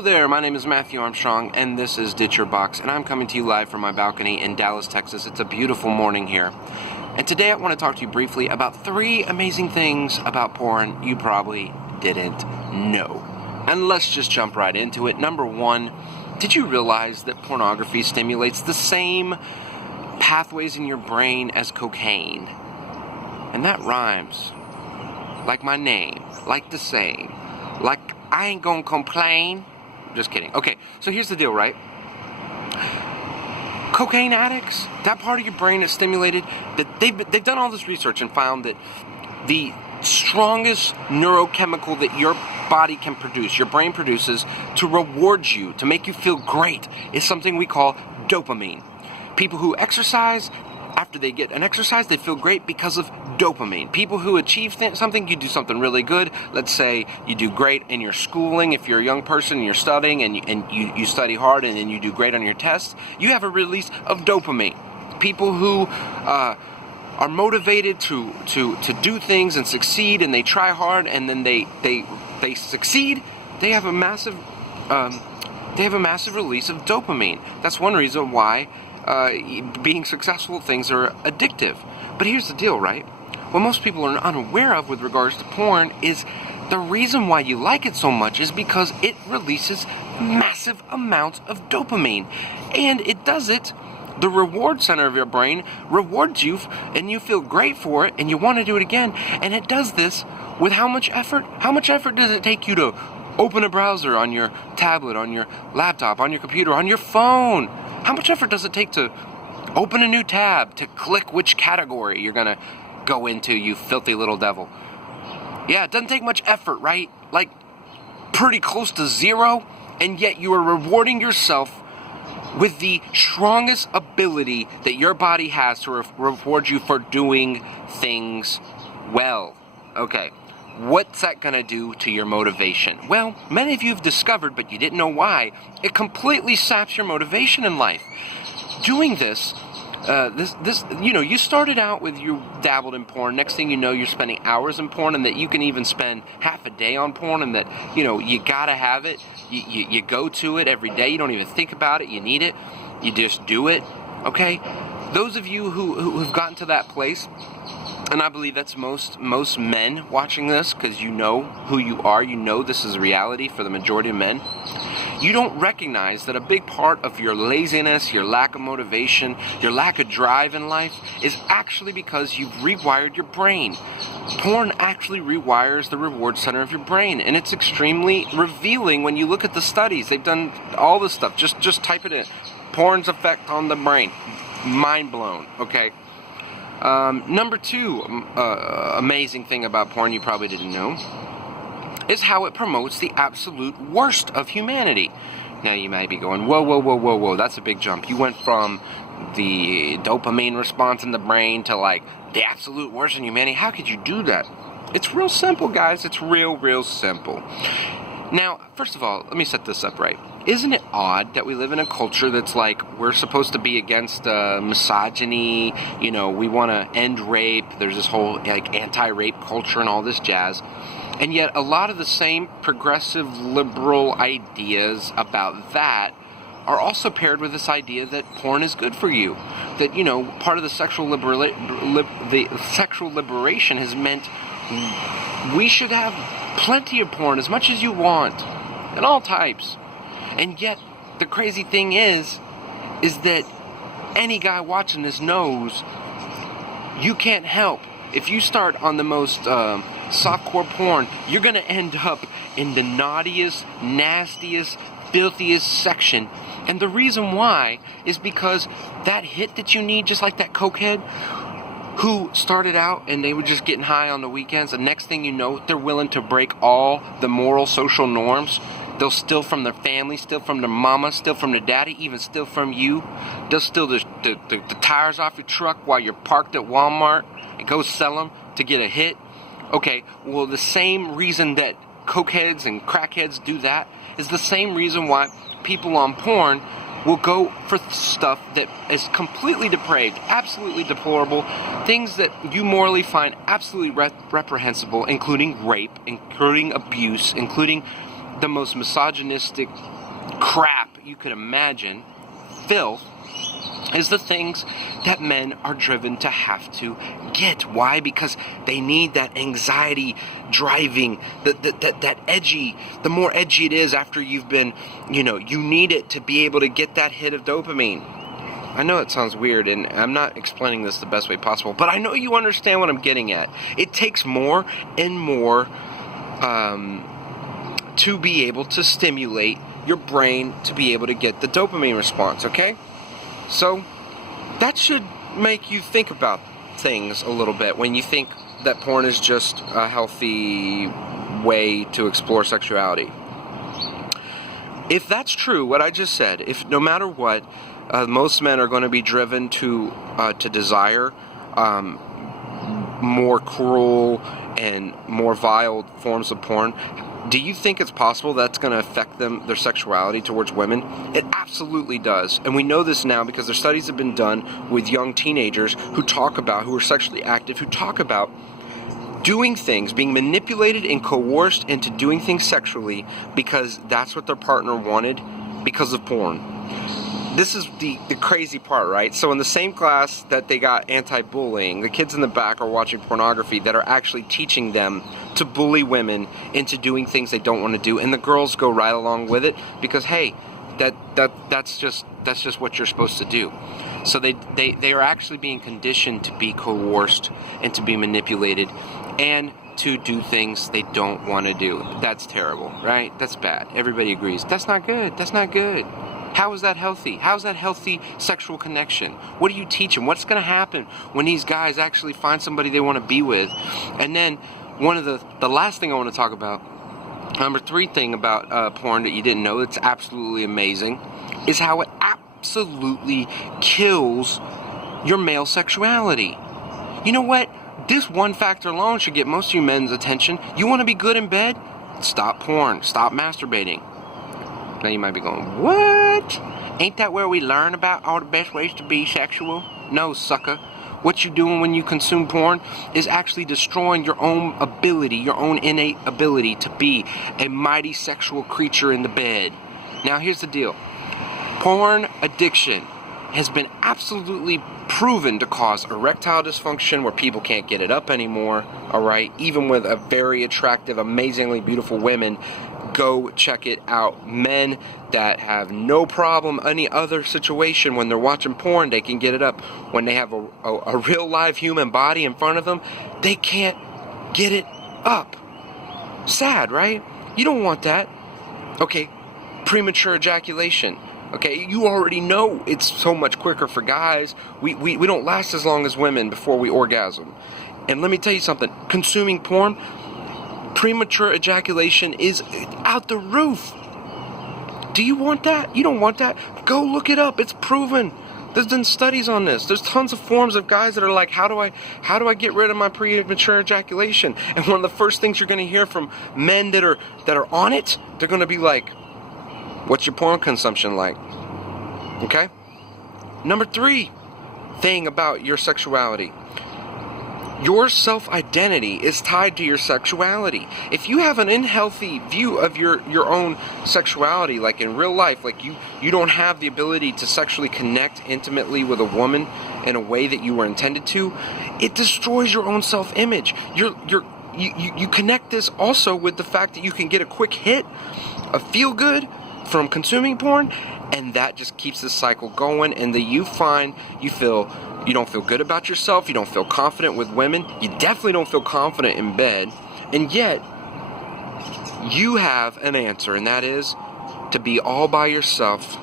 Hello there, my name is Matthew Armstrong, and this is Ditch Your Box, and I'm coming to you live from my balcony in Dallas, Texas. It's a beautiful morning here. And today I want to talk to you briefly about 3 amazing things about porn you probably didn't know. And let's just jump right into it. Number 1, did you realize that pornography stimulates the same pathways in your brain as cocaine? And that rhymes. Like my name, like the same, like I ain't gonna complain. Just kidding. Okay, so here's the deal, right? Cocaine addicts, that part of your brain is stimulated, that they've done all this research and found that the strongest neurochemical that your body can produce, your brain produces, to reward you, to make you feel great, is something we call dopamine. People who exercise, after they get an exercise, they feel great because of dopamine. People who achieve something, you do something really good. Let's say you do great in your schooling. If you're a young person and you're studying and you study hard and then you do great on your tests, you have a release of dopamine. People who are motivated to do things and succeed, and they try hard and then they succeed, they have a massive release of dopamine. That's one reason why being successful at things are addictive. But here's the deal, right? What most people are unaware of with regards to porn is the reason why you like it so much is because it releases massive amounts of dopamine. And it does it, the reward center of your brain rewards you, and you feel great for it, and you want to do it again. And it does this with how much effort? How much effort does it take you to open a browser on your tablet, on your laptop, on your computer, on your phone? How much effort does it take to open a new tab, to click which category you're gonna go into, you filthy little devil? Yeah, it doesn't take much effort, right? Like, pretty close to zero, and yet you are rewarding yourself with the strongest ability that your body has to reward you for doing things well. Okay, what's that gonna do to your motivation? Well, many of you have discovered, but you didn't know why, it completely saps your motivation in life. Doing this, you started out with, you dabbled in porn. Next thing you know, you're spending hours in porn, and that you can even spend half a day on porn, and that, you gotta have it. You go to it every day. You don't even think about it. You need it. You just do it. Okay? Those of you who've gotten to that place, and I believe that's most men watching this, because you know who you are. You know this is a reality for the majority of men. You don't recognize that a big part of your laziness, your lack of motivation, your lack of drive in life is actually because you've rewired your brain. Porn actually rewires the reward center of your brain, and it's extremely revealing when you look at the studies. They've done all this stuff. Just type it in. Porn's effect on the brain. Mind blown, okay? Number 2 amazing thing about porn you probably didn't know is how it promotes the absolute worst of humanity. Now you might be going, whoa, that's a big jump. You went from the dopamine response in the brain to like the absolute worst in humanity. How could you do that? It's real simple, guys. It's real simple. Now, first of all, let me set this up right. Isn't it odd that we live in a culture that's like, we're supposed to be against misogyny, we want to end rape, there's this whole like anti-rape culture and all this jazz, and yet a lot of the same progressive liberal ideas about that are also paired with this idea that porn is good for you, that, part of the sexual liberation has meant we should have plenty of porn, as much as you want, and all types. And yet, the crazy thing is that any guy watching this knows you can't help. If you start on the most softcore porn, you're going to end up in the naughtiest, nastiest, filthiest section. And the reason why is because that hit that you need, just like that cokehead who started out and they were just getting high on the weekends, the next thing you know, they're willing to break all the moral, social norms. They'll steal from their family, steal from their mama, steal from their daddy, even steal from you. They'll steal the tires off your truck while you're parked at Walmart and go sell them to get a hit. Okay, well, the same reason that cokeheads and crackheads do that is the same reason why people on porn will go for stuff that is completely depraved, absolutely deplorable, things that you morally find absolutely reprehensible, including rape, including abuse, including the most misogynistic crap you could imagine, filth, is the things that men are driven to have to get. Why? Because they need that anxiety driving, that edgy, the more edgy it is after you've been, you need it to be able to get that hit of dopamine. I know it sounds weird, and I'm not explaining this the best way possible, but I know you understand what I'm getting at. It takes more and more to be able to stimulate your brain to be able to get the dopamine response, okay? So that should make you think about things a little bit when you think that porn is just a healthy way to explore sexuality. If that's true, what I just said, if no matter what, most men are going to be driven to desire more cruel and more vile forms of porn, do you think it's possible that's going to affect their sexuality towards women? It absolutely does. And we know this now because their studies have been done with young teenagers who are sexually active, who talk about doing things, being manipulated and coerced into doing things sexually because that's what their partner wanted because of porn. This is the crazy part, right? So in the same class that they got anti-bullying, the kids in the back are watching pornography that are actually teaching them to bully women into doing things they don't want to do, and the girls go right along with it because, hey, that's just what you're supposed to do. So they are actually being conditioned to be coerced and to be manipulated and to do things they don't want to do. That's terrible, right? That's bad. Everybody agrees. That's not good. That's not good. How is that healthy? How is that healthy sexual connection? What do you teach them? What's going to happen when these guys actually find somebody they want to be with? And then one of the last thing I want to talk about, number 3 thing about porn that you didn't know that's absolutely amazing, is how it absolutely kills your male sexuality. You know what? This one factor alone should get most of you men's attention. You want to be good in bed? Stop porn. Stop masturbating. Now you might be going, what? Ain't that where we learn about all the best ways to be sexual? No, sucker. What you're doing when you consume porn is actually destroying your own ability, your own innate ability to be a mighty sexual creature in the bed. Now here's the deal. Porn addiction has been absolutely proven to cause erectile dysfunction where people can't get it up anymore, alright? Even with a very attractive, amazingly beautiful women, go check it out. Men that have no problem any other situation when they're watching porn, they can get it up. When they have a real live human body in front of them, they can't get it up. Sad, right? You don't want that. Okay, premature ejaculation. Okay, you already know it's so much quicker for guys. We don't last as long as women before we orgasm. And let me tell you something. Consuming porn, premature ejaculation is out the roof. Do you want that? You don't want that? Go look it up. It's proven. There's been studies on this. There's tons of forums of guys that are like, how do I get rid of my premature ejaculation? And one of the first things you're going to hear from men that are on it, they're going to be like, what's your porn consumption like? Okay? Number 3 thing about your sexuality. Your self-identity is tied to your sexuality. If you have an unhealthy view of your own sexuality, like in real life, like you don't have the ability to sexually connect intimately with a woman in a way that you were intended to, it destroys your own self-image. You connect this also with the fact that you can get a quick hit of feel-good from consuming porn, and that just keeps this cycle going, and then you don't feel good about yourself, you don't feel confident with women, you definitely don't feel confident in bed, and yet you have an answer, and that is to be all by yourself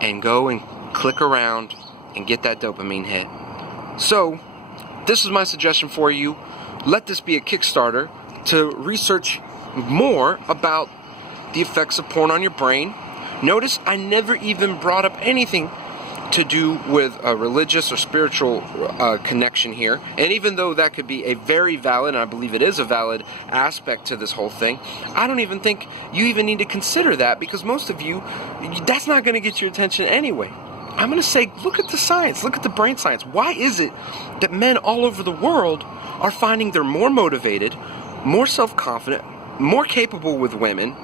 and go and click around and get that dopamine hit. So this is my suggestion for you. Let this be a Kickstarter to research more about the effects of porn on your brain. Notice I never even brought up anything to do with a religious or spiritual connection here. And even though that could be a very valid, and I believe it is a valid aspect to this whole thing, I don't even think you even need to consider that, because most of you, that's not going to get your attention anyway. I'm going to say, look at the science, look at the brain science. Why is it that men all over the world are finding they're more motivated, more self-confident, more capable with women,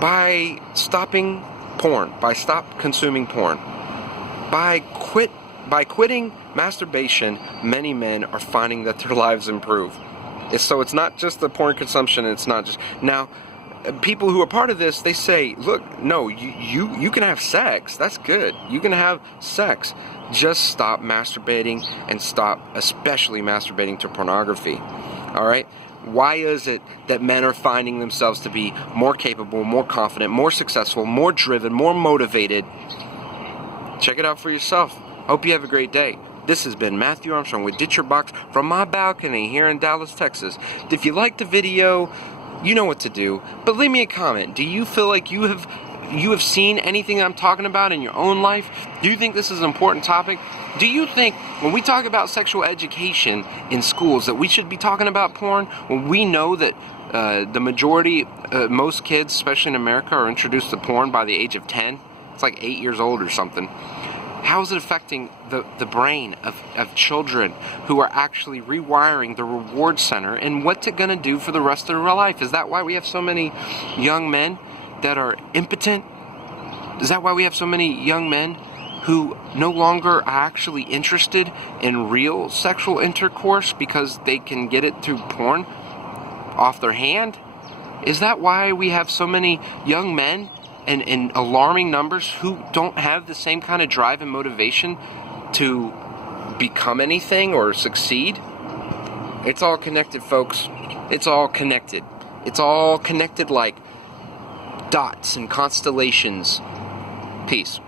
by stopping porn, by stop consuming porn, by quitting masturbation. Many men are finding that their lives improve. So it's not just the porn consumption. It's not just now. People who are part of this, they say, look, no, you can have sex. That's good. You can have sex. Just stop masturbating, and stop especially masturbating to pornography. All right? Why is it that men are finding themselves to be more capable, more confident, more successful, more driven, more motivated? Check it out for yourself. Hope you have a great day. This has been Matthew Armstrong with Ditch Your Box from my balcony here in Dallas, Texas. If you liked the video, you know what to do. But leave me a comment. Do you feel like you have seen anything that I'm talking about in your own life? Do you think this is an important topic? Do you think when we talk about sexual education in schools that we should be talking about porn when we know that the majority, most kids, especially in America, are introduced to porn by the age of 10? It's like 8 years old or something. How is it affecting the brain of children who are actually rewiring the reward center, and what's it going to do for the rest of their life? Is that why we have so many young men that are impotent? Is that why we have so many young men who no longer are actually interested in real sexual intercourse because they can get it through porn off their hand? Is that why we have so many young men in alarming numbers who don't have the same kind of drive and motivation to become anything or succeed? It's all connected, folks. It's all connected. It's all connected like dots and constellations. Peace.